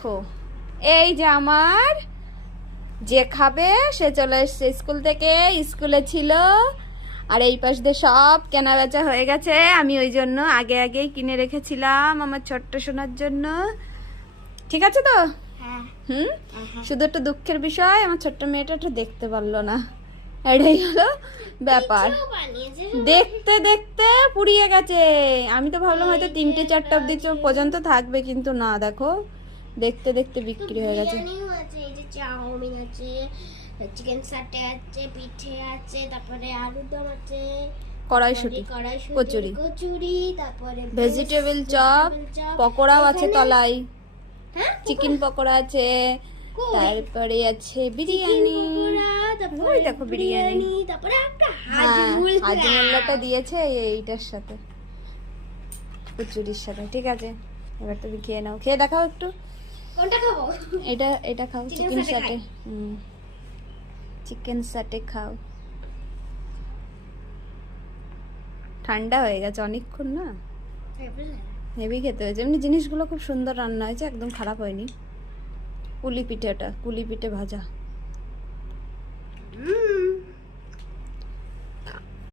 দেখো। এই যে আমার যে খাবে সে চলে এসছে স্কুল থেকে স্কুলে ছিল। আর এই পাশ দিয়ে সব কেনা বেচা হয়ে গেছে। আমি ওই জন্য আগে আগেই কিনে রেখেছিলাম আমার ছোট্ট সোনার জন্য। ঠিক আছে তো? হ্যাঁ। হুম? শুধু একটা দুঃখের বিষয় আমার ছোট্ট মেয়েটা একটু দেখতে পারল না। এটাই হলো ব্যাপার। দেখতে দেখতে পুড়িয়ে গেছে। আমি তো ভাবলাম হয়তো তিনটে চারটা অব্দি পর্যন্ত থাকবে কিন্তু না দেখো। দেখতে দেখতে বিক্রি হয়ে গেছে। চাউমিন আছে চিকেন সাটে আছে পিঠে আছে তারপরে আলুর দম আছে কড়াইশুটি কচুরি। কচুরি তারপরে ভেজিটেবল চপ পকোড়াও আছে তলায়। হ্যাঁ চিকেন পকোড়া? আছে তারপরে আছে বিরিয়ানি। ওই দেখো বিরিয়ানি। তারপরে একটা হ্যাঁ হাজমোল্লাটা দিয়েছে এইটার সাথে। কচুরির সাথে ঠিক আছে? এবার তুমি খেয়ে নাও। খেয়ে দেখাও একটু। কোনটা খাব? এটা এটা খাও চিকেন সাটে হুম। চিকেন সাটে খাও। ঠান্ডা হয়ে গেছে অনেকক্ষণ না? হেভি খেতে হয়েছে। এমনি জিনিসগুলো খুব সুন্দর রান্না হয়েছে একদম খারাপ হয়নি। কুলি পিঠেটা কুলি পিঠে ভাজা। হুম।